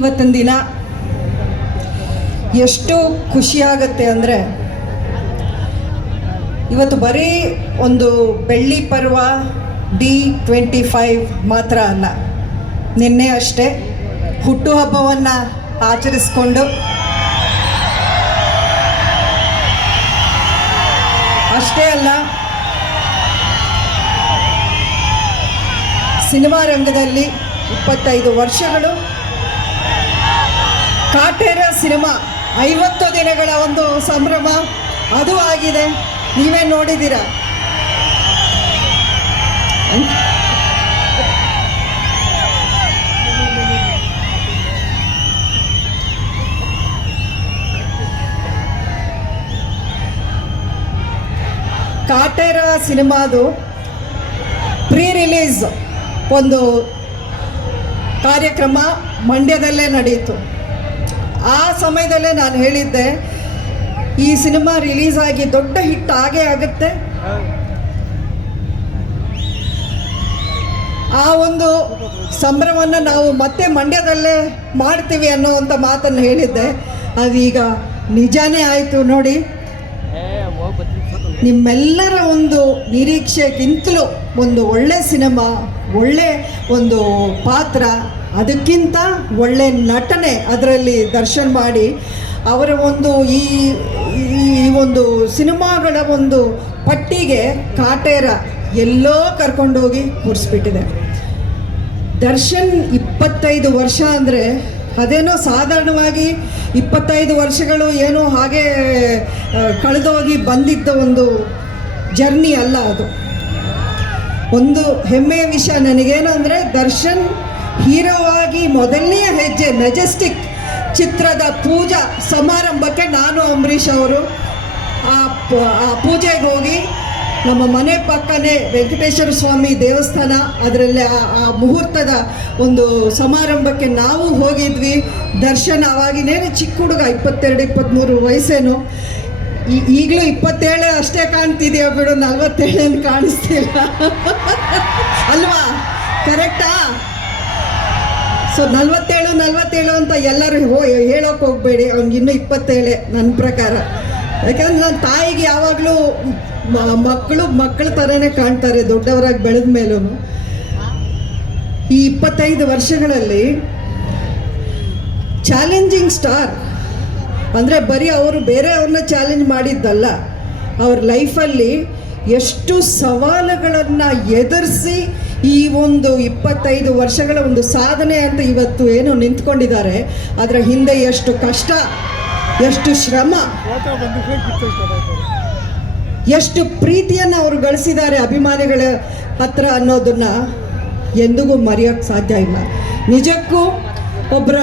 ಇವತ್ತಿನ ದಿನ ಎಷ್ಟು ಖುಷಿಯಾಗತ್ತೆ ಅಂದರೆ ಇವತ್ತು ಬರೀ ಒಂದು ಬೆಳ್ಳಿ ಪರ್ವ ಡಿ ಟ್ವೆಂಟಿ ಫೈವ್ ಮಾತ್ರ ಅಲ್ಲ. ನಿನ್ನೆ ಅಷ್ಟೇ ಹುಟ್ಟುಹಬ್ಬವನ್ನು ಆಚರಿಸ್ಕೊಂಡು ಅಷ್ಟೇ ಅಲ್ಲ, ಸಿನಿಮಾ ರಂಗದಲ್ಲಿ ಇಪ್ಪತ್ತೈದು ವರ್ಷಗಳು ಕಾಟೇರ ಸಿನಿಮಾ ಐವತ್ತು ದಿನಗಳ ಒಂದು ಸಂಭ್ರಮ ಅದು ಆಗಿದೆ. ನೀವೇ ನೋಡಿದ್ದೀರ? ಕಾಟೇರ ಸಿನಿಮಾದು ಪ್ರೀ ರಿಲೀಸ್ ಒಂದು ಕಾರ್ಯಕ್ರಮ ಮಂಡ್ಯದಲ್ಲೇ ನಡೆಯಿತು. ಆ ಸಮಯದಲ್ಲೇ ನಾನು ಹೇಳಿದ್ದೆ, ಈ ಸಿನಿಮಾ ರಿಲೀಸ್ ಆಗಿ ದೊಡ್ಡ ಹಿಟ್ ಆಗೇ ಆಗುತ್ತೆ. ಆ ಒಂದು ಸಂಭ್ರಮವನ್ನು ನಾವು ಮತ್ತೆ ಮಂಡ್ಯದಲ್ಲೇ ಮಾಡ್ತೀವಿ ಅನ್ನೋವಂಥ ಮಾತನ್ನು ಹೇಳಿದ್ದೆ. ಅದೀಗ ನಿಜಾನೇ ಆಯಿತು ನೋಡಿ. ನಿಮ್ಮೆಲ್ಲರ ಒಂದು ನಿರೀಕ್ಷೆಗಿಂತಲೂ ಒಂದು ಒಳ್ಳೆ ಸಿನಿಮಾ, ಒಳ್ಳೆ ಒಂದು ಪಾತ್ರ, ಅದಕ್ಕಿಂತ ಒಳ್ಳೆ ನಟನೆ ಅದರಲ್ಲಿ ದರ್ಶನ್ ಮಾಡಿ ಅವರ ಒಂದು ಈ ಈ ಒಂದು ಸಿನಿಮಾಗಳ ಒಂದು ಪಟ್ಟಿಗೆ ಕಾಟೇರ ಎಲ್ಲೋ ಕರ್ಕೊಂಡೋಗಿ ಕೂರಿಸ್ಬಿಟ್ಟಿದೆ. ದರ್ಶನ್ ಇಪ್ಪತ್ತೈದು ವರ್ಷ ಅಂದರೆ ಅದೇನೋ ಸಾಧಾರಣವಾಗಿ ಇಪ್ಪತ್ತೈದು ವರ್ಷಗಳು ಏನೋ ಹಾಗೆ ಕಳೆದೋಗಿ ಬಂದಿದ್ದ ಒಂದು ಜರ್ನಿ ಅಲ್ಲ ಅದು. ಒಂದು ಹೆಮ್ಮೆಯ ವಿಷಯ ನನಗೇನು ಅಂದರೆ, ದರ್ಶನ್ ಹೀರೋ ಆಗಿ ಮೊದಲನೆಯ ಹೆಜ್ಜೆ, ಮೆಜೆಸ್ಟಿಕ್ ಚಿತ್ರದ ಪೂಜಾ ಸಮಾರಂಭಕ್ಕೆ ನಾನು ಅಂಬರೀಷ್ ಅವರು ಆ ಪೂಜೆಗೆ ಹೋಗಿ ನಮ್ಮ ಮನೆ ಪಕ್ಕನೇ ವೆಂಕಟೇಶ್ವರ ಸ್ವಾಮಿ ದೇವಸ್ಥಾನ, ಅದರಲ್ಲಿ ಆ ಮುಹೂರ್ತದ ಒಂದು ಸಮಾರಂಭಕ್ಕೆ ನಾವು ಹೋಗಿದ್ವಿ. ದರ್ಶನ ಅವಾಗಿನೇನು ಚಿಕ್ಕ ಹುಡುಗ, ಇಪ್ಪತ್ತೆರಡು ಇಪ್ಪತ್ತ್ಮೂರು ವಯಸ್ಸೇನು. ಈಗಲೂ ಇಪ್ಪತ್ತೇಳು ಅಷ್ಟೇ ಕಾಣ್ತಿದೆಯಾ ಬಿಡು ನಲ್ವತ್ತೇಳೇನು ಕಾಣಿಸ್ತಿಲ್ಲ. ಅಲ್ವಾ? ಕರೆಕ್ಟಾ? ಸೊ, ನಲ್ವತ್ತೇಳು ನಲ್ವತ್ತೇಳು ಅಂತ ಎಲ್ಲರೂ ಹೋ, ಹೇಳೋಕೆ ಹೋಗಬೇಡಿ. ಅವ್ನಿಗಿನ್ನೂ ಇಪ್ಪತ್ತೇಳೆ ನನ್ನ ಪ್ರಕಾರ. ಯಾಕಂದ್ರೆ ನನ್ನ ತಾಯಿಗೆ ಯಾವಾಗಲೂ ಮಕ್ಕಳು ಮಕ್ಕಳ ಥರನೇ ಕಾಣ್ತಾರೆ ದೊಡ್ಡವರಾಗಿ ಬೆಳೆದ ಮೇಲೂ ಈ ಇಪ್ಪತ್ತೈದು ವರ್ಷಗಳಲ್ಲಿ ಚಾಲೆಂಜಿಂಗ್ ಸ್ಟಾರ್, ಅಂದರೆ ಬರೀ ಅವರು ಬೇರೆ ಅವ್ರನ್ನ ಚಾಲೆಂಜ್ ಮಾಡಿದ್ದಲ್ಲ, ಅವ್ರ ಲೈಫಲ್ಲಿ ಎಷ್ಟು ಸವಾಲುಗಳನ್ನು ಎದುರಿಸಿ ಈ ಒಂದು ಇಪ್ಪತ್ತೈದು ವರ್ಷಗಳ ಒಂದು ಸಾಧನೆ ಅಂತ ಇವತ್ತು ಏನು ನಿಂತ್ಕೊಂಡಿದ್ದಾರೆ, ಅದರ ಹಿಂದೆ ಎಷ್ಟು ಕಷ್ಟ, ಎಷ್ಟು ಶ್ರಮ. ಎಷ್ಟು ಪ್ರೀತಿಯನ್ನು ಅವರು ಗಳಿಸಿದ್ದಾರೆ ಅಭಿಮಾನಿಗಳ ಹತ್ರ ಅನ್ನೋದನ್ನ ಎಂದಿಗೂ ಮರೆಯೋಕ್ಕೆ ಸಾಧ್ಯ ಇಲ್ಲ. ನಿಜಕ್ಕೂ ಒಬ್ಬರ